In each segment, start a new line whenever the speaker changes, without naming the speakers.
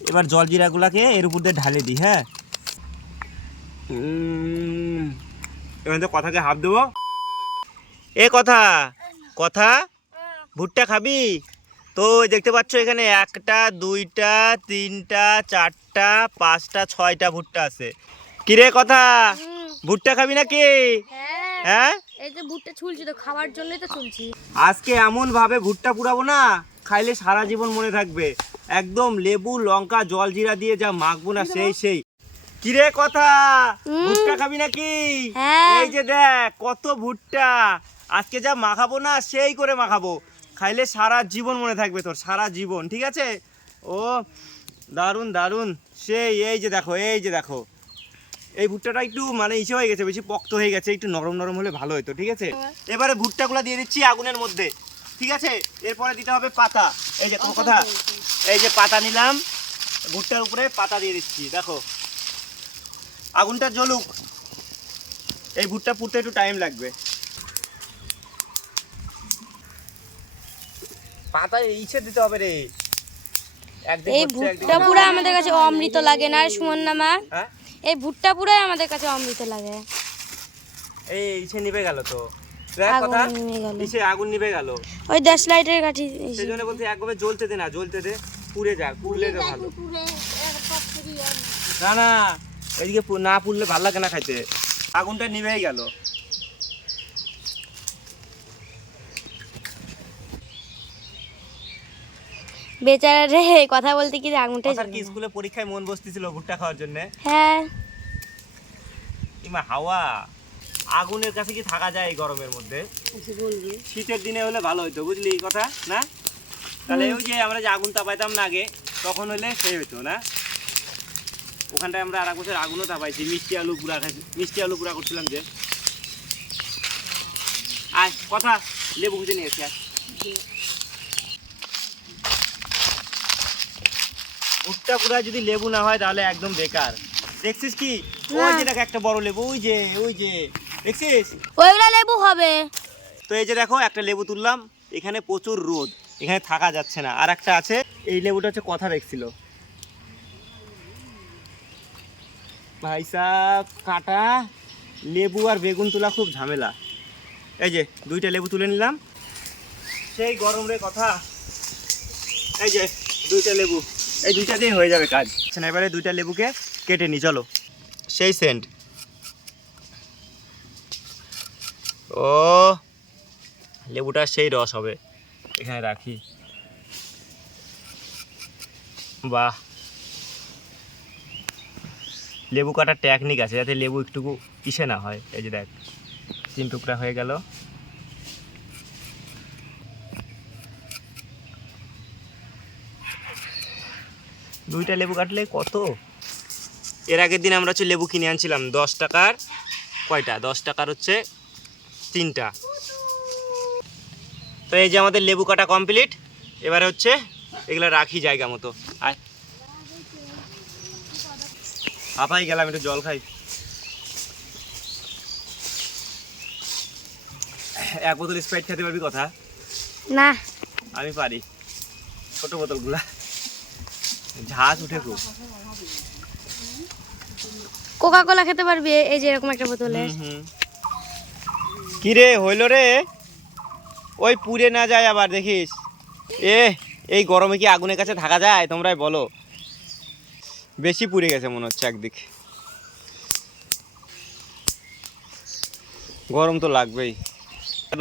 এবার জল জিরাগুলাকে এর উপর দিয়ে ঢালে দিই হ্যাঁ। এবার তো কথাকে হাফ দেবো। এ কথা কথা ভুট্টা খাবি? তো দেখতে পাচ্ছ এখানে একটা দুইটা তিনটা চারটা পাঁচটা ছয়টা ভুট্টা আছে। কিরে কথা ভুট্টা খাবি নাকি?
হ্যাঁ।
হ্যাঁ?
এই যে ভুট্টা ছুলছি তো খাওয়ার জন্যই তো ছুলছি।
আজকে এমন ভাবে ভুট্টা পুরাবো না খাইলে সারা জীবন মনে থাকবে। একদম লেবু লঙ্কা জল জিরা দিয়ে যা মাখবো না সেই সেই। কিরে কথা? ভুট্টা খাবি নাকি?
হ্যাঁ।
এই যে দেখ কত ভুট্টা। আজকে যা মাখাবো না সেই করে মাখাবো। খাইলে সারা জীবন মনে থাকবে তোর সারা জীবন ঠিক আছে? ও দারুণ দারুণ সেই এই যে দেখো এই যে দেখো। এই ভুট্টাটা একটু মানে ইসে হয়ে গেছে বেশি পক্ত হয়ে গেছে একটু নরম নরম হলে ভালো হতো ঠিক আছে? এবারে ভুট্টাগুলো দিয়ে দিচ্ছি আগুনের মধ্যে ঠিক আছে? এরপরে দিতে হবে পাতা। এই যে কথা। এই যে পাতা নিলাম ভুট্টার উপরে পাতা দিয়ে দিচ্ছি দেখো। আগুনটা জ্বলুক। এই ভুট্টা পুড়তে একটু টাইম লাগবে। পাতা ইসে দিতে হবে রে।
এই ভুট্টা। পুরা আমাদের কাছে অমৃত লাগে না আর সুমন্না মা?
হ্যাঁ?
এই ভুট্টা পুরাই আমাদের কাছে অমৃত লাগে।
এই ইসে নিভে গেল তো।
আগুন নিভে গেল। ওই দেশ লাইটের কাঠি
সেই জন্য বলতে একভাবে জ্বলতে দে না জ্বলতে দে। পুড়ে যাক পুড়লে তো ভালো। না না এদিকে না পুড়লে ভালো লাগে না খাইতে। আগুনটা নিভেই গেল।
বেচারা রে কথা বলতে কি যে আঙুলটাই
কথার কি স্কুলে পরীক্ষায় মন বসতেছিল ভুট্টা খাওয়ার জন্য?
হ্যাঁ।
কিংবা হাওয়া আগুনের কাছে কি থাকা যায় এই গরমের মধ্যে? শীতের দিনে হলে ভালো হতো বুঝলি এই কথা না? তাহলে ওই যে আমরা যে আগুন তাপাইতাম না আগে তখন হলে সেই হতো না? ওখানটায় আমরা আর এক বছর আগুনও তাপাইছি মিষ্টি আলু পুরা খাইছি মিষ্টি আলু পুরা করছিলাম যে। আয় কথা লেবু খুঁজে নিয়ে এসে ভুট্টা পুরা যদি লেবু না হয় তাহলে একদম বেকার। দেখছিস কি? ওই যে দেখ একটা বড় লেবু ওই যে ওই যে। দেখছিস?
ওইগুলা লেবু হবে।
তো এই যে দেখো একটা লেবু তুললাম এখানে প্রচুর রোদ। এখানে থাকা যাচ্ছে না। আর একটা আছে এই লেবুটা হচ্ছে কথা দেখছিল। ভাই কাটা লেবু আর বেগুন তোলা খুব ঝামেলা। এই যে দুইটা লেবু তুলে নিলাম। সেই গরম রে কথা। এই যে দুইটা লেবু। এই দুইটা দিয়ে হয়ে যাবে কাজ। আচ্ছা, এবারে দুইটা লেবুকে কেটে নি চলো। সেই সেন্ট। ও লেবুটা সেই রস হবে। এখানে রাখি। বাহ। লেবু কাটার টেকনিক আছে, যাতে লেবু একটুকু ইসে না হয়। এই যে দেখ, তিন টুকরা হয়ে গেল। দুইটা লেবু কাটলে কত? এর আগের দিন আমরা হচ্ছে লেবু কিনে আনছিলাম দশ টাকার, কয়টা? দশ টাকার হচ্ছে তিনটা। তো এই যে আমাদের লেবু কাটা কমপ্লিট এবারে হচ্ছে এগুলো রাখি জায়গা মতো। আয়। হাঁপাই গেলাম একটু জল খাই। এক বোতল স্প্রাইট খেতে পারবি কথা?
না।
আমি পারি। ছোট বোতলগুলা। ঝাঁজ উঠে খুব।
কোকা কোলা খেতে পারবি এই যে এরকম একটা বোতলে।
কি রে হইল রে? ওই পুড়ে না যায় আবার দেখিস। এ এই গরমে কি আগুনের কাছে থাকা যায়? তোমরাই বলো। বেশি পুড়ে গেছে মনে হচ্ছে একদিক। গরম তো লাগবেই।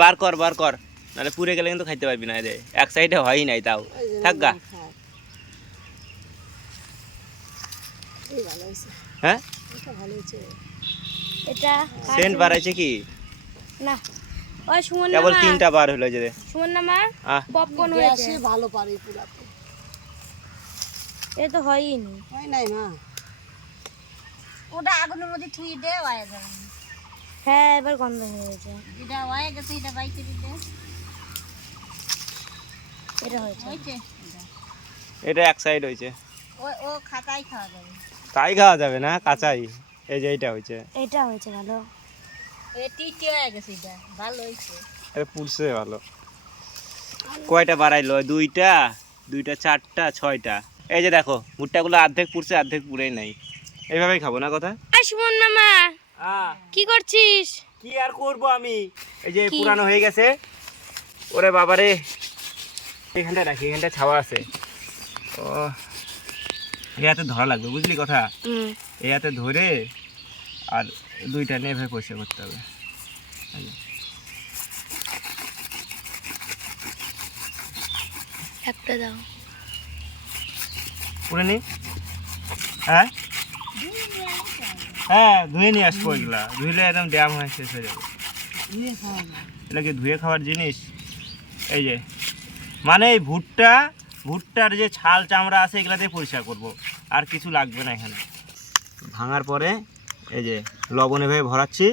বার কর বার কর। নাহলে পুড়ে গেলে কিন্তু খাইতে পারবি না রে এক সাইডে হয়ই নাই তাও। থাক গা। হ্যাঁ? সেন্ট বাড়াইছে কি?
না। ওই সুমন্না
কেবল তিনটা বার হলো যে। রে।
সুমন্না মা
আহ
পপকর্ন হয়েছে।
ভালো পারে পুরাতে
এটা তো হয়ই নি
হয় নাই মা?
ওটা আগুনের মধ্যে থুই দে ওয়া যাবে।
হ্যাঁ এবার গন্ধ হয়ে গেছে।
এটা ওয়া গেছে এটা বাইকে দিতে
এটা হয়েছে।
হয়েছে?
এটা এক সাইড হয়েছে।
ও ও খাতাই খাওয়া যাবে।
তাই খাওয়া যাবে না কাঁচাই এই যে
এটা হয়েছে।
এটা হয়েছে
ভালো। পুলছে ভালো। কয়টা বাড়াইলো? দুইটা দুইটা চারটা ছয়টা। এই যে দেখো ভুট্টাগুলো অর্ধেক পুড়ছে অর্ধেক পুড়েই নাই। এইভাবেই খাব না কথা?
সুমন মামা কি করছিস?
কি আর করব আমি? এই যে পুরানো হয়ে গেছে। ওরে বাবারে এখানটা রাখি এখানটা ছাওয়া আছে। ও এই হাতে ধরা লাগবে বুঝলি কথা?
হুম।
এই হাতে ধরে আর দুইটা নেভে পয়সা করতে হবে।
একটা দাও।
পুরে নি? হ্যাঁ? হ্যাঁ ধুয়ে নিয়ে আসব এগুলা। ধুইলে একদম ড্যাম হয়ে শেষ হয়ে যাবে। এটা কি ধুয়ে খাওয়ার জিনিস? এই যে। মানে এই ভুট্টা ভুট্টার যে ছাল চামড়া আছে এগুলা দিয়ে পরিষ্কার করব। আর কিছু লাগবে না এখানে। ভাঙার পরে এই যে লবণ এভাবে ভরাচ্ছি।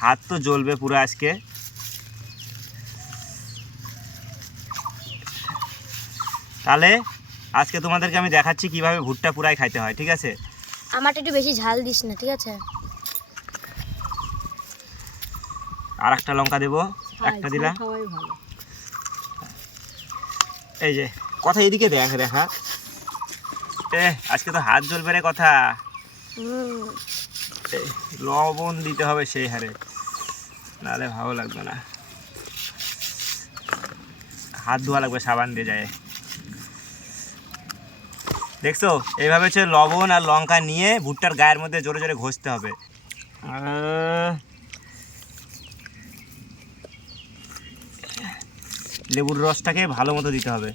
হাত তো জ্বলবে পুরো আজকে। তাহলে আজকে তোমাদেরকে আমি দেখাচ্ছি কীভাবে ভুট্টা পুরাই খাইতে হয় ঠিক আছে?
আমারটা একটু বেশি ঝাল দিস না ঠিক আছে?
আর একটা লঙ্কা দেবো একটা দিলা। এই যে কথা এদিকে দেখ দেখা। এ আজকে তো হাত জ্বলবে রে কথা। লবণ দিতে হবে সেই হারে। নাহলে ভালো লাগবে না। হাত ধোয়া লাগবে সাবান দিয়ে যায়। দেখছ? এইভাবে হচ্ছে লবণ আর লঙ্কা নিয়ে ভুট্টার গায়ের মধ্যে জোরে জোরে ঘষতে হবে। লেবুর রসটাকে ভালো মতো দিতে হবে।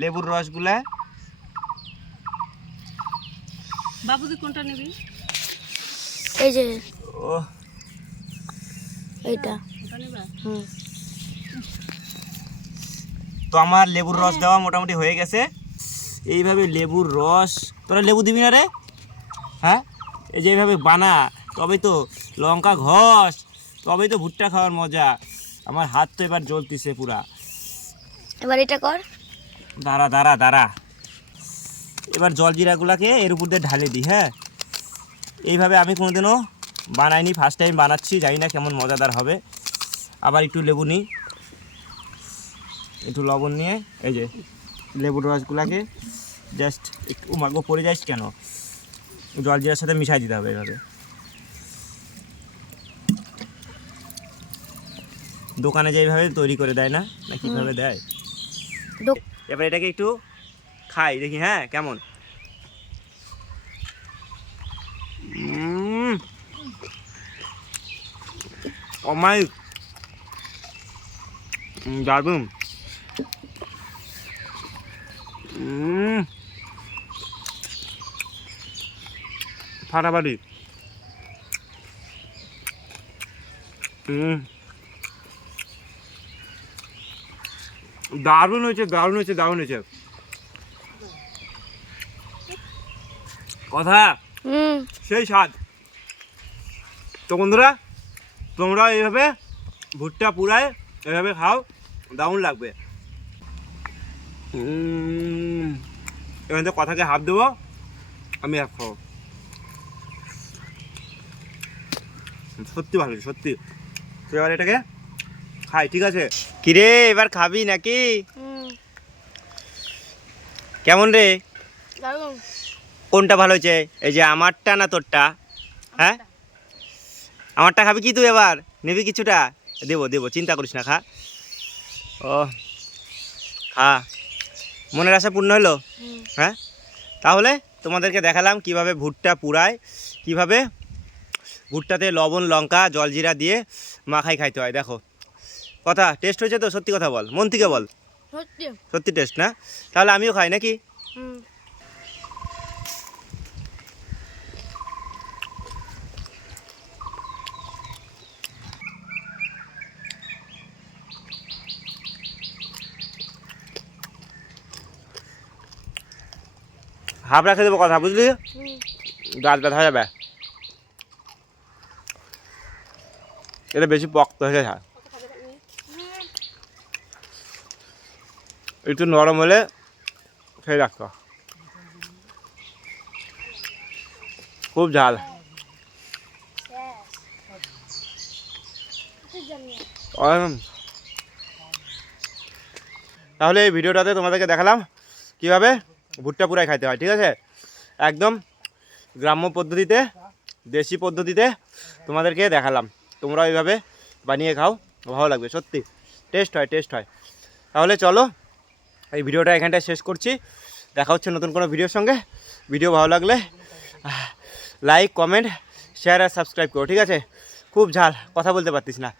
লেবুর রসগুলা
বাবুদি কোনটা নিবি?
এই যে।
ও
এইটা।
ওটা নিবা?
হুম।
তো আমার লেবুর রস দেওয়া মোটামুটি হয়ে গেছে। এইভাবে লেবুর রস। তোরা লেবু দিবি না রে? হ্যাঁ? এই যে এইভাবে বানা। তবেই তো লঙ্কা ঘষ। তবেই তো ভুট্টা খাওয়ার মজা। আমার হাত তো এবার জ্বলতিছে পুরা।
এবার এটা কর।
দাঁড়া দাঁড়া দাঁড়া। এবার জল জিরাগুলাকে এর উপর দিয়ে ঢালে দিই হ্যাঁ? এইভাবে আমি কোনোদিনও বানাইনি ফার্স্ট টাইম বানাচ্ছি জানি না কেমন মজাদার হবে। আবার একটু লেবু নিই। একটু লবণ নিয়ে এই যে লেবুর রসগুলাকে জাস্ট একটু মাগো পড়ে যাস কেন? জল জিরার সাথে মিশাই দিতে হবে এভাবে দোকানে যে এইভাবে তৈরি করে দেয় না না কীভাবে দেয়? এবার এটাকে একটু খাই দেখি হ্যাঁ কেমন? অমায়িক ফাটাফাটি। দারুণ হয়েছে দারুণ হয়েছে দারুণ হয়েছে। কথা? সেই স্বাদ। তো বন্ধুরা তোমরা এইভাবে ভুট্টা পুরায় এভাবে খাও দারুণ লাগবে। এখান থেকে কথাকে হাফ দেবো আমি হাফ খাব। সত্যি ভালো সত্যি। এবার এটাকে খাই ঠিক আছে? কিরে এবার খাবি নাকি? কেমন রে?
দারুণ।
কোনটা ভালো হয়েছে? এই যে আমারটা না তোরটা? হ্যাঁ? আমারটা খাবি কি তুই এবার? নিবি কিছুটা? দেবো দেবো চিন্তা করিস না খা। ও খা। মনের আশা পূর্ণ হলো? হ্যাঁ? তাহলে তোমাদেরকে দেখালাম কীভাবে ভুট্টা পুরায় কীভাবে ভুট্টাতে লবণ লঙ্কা জলজিরা দিয়ে মাখাই খাইতে হয়। দেখো কথা টেস্ট হয়েছে তো? সত্যি কথা বল। মন থেকে বল।
সত্যি।
সত্যি টেস্ট না? তাহলে আমিও খাই নাকি? হাফ রাখে দেবো কথা বুঝলি? গাছ ব্যথা হয়ে যাবে। এটা বেশি পক্ত হয়ে যায়। একটু নরম হলে খেয়ে রাখতো খুব ঝাল। তাহলে এই ভিডিওটাতে তোমাদেরকে দেখালাম কীভাবে ভুট্টা পুরাই খাইতে হয়, ঠিক আছে? একদম গ্রাম্য পদ্ধতিতে, দেশি পদ্ধতিতে তোমাদেরকে দেখালাম। তোমরা এইভাবে বানিয়ে খাও, ভালো লাগবে, সত্যি। টেস্ট হয় টেস্ট হয়। তাহলে চলো, এই ভিডিওটা এখানটায় শেষ করছি। দেখা হচ্ছে নতুন কোনো ভিডিওর সঙ্গে। ভিডিও ভালো লাগলে লাইক কমেন্ট শেয়ার আর সাবস্ক্রাইব করো, ঠিক আছে? খুব ঝাল, কথা বলতে পারতিস না।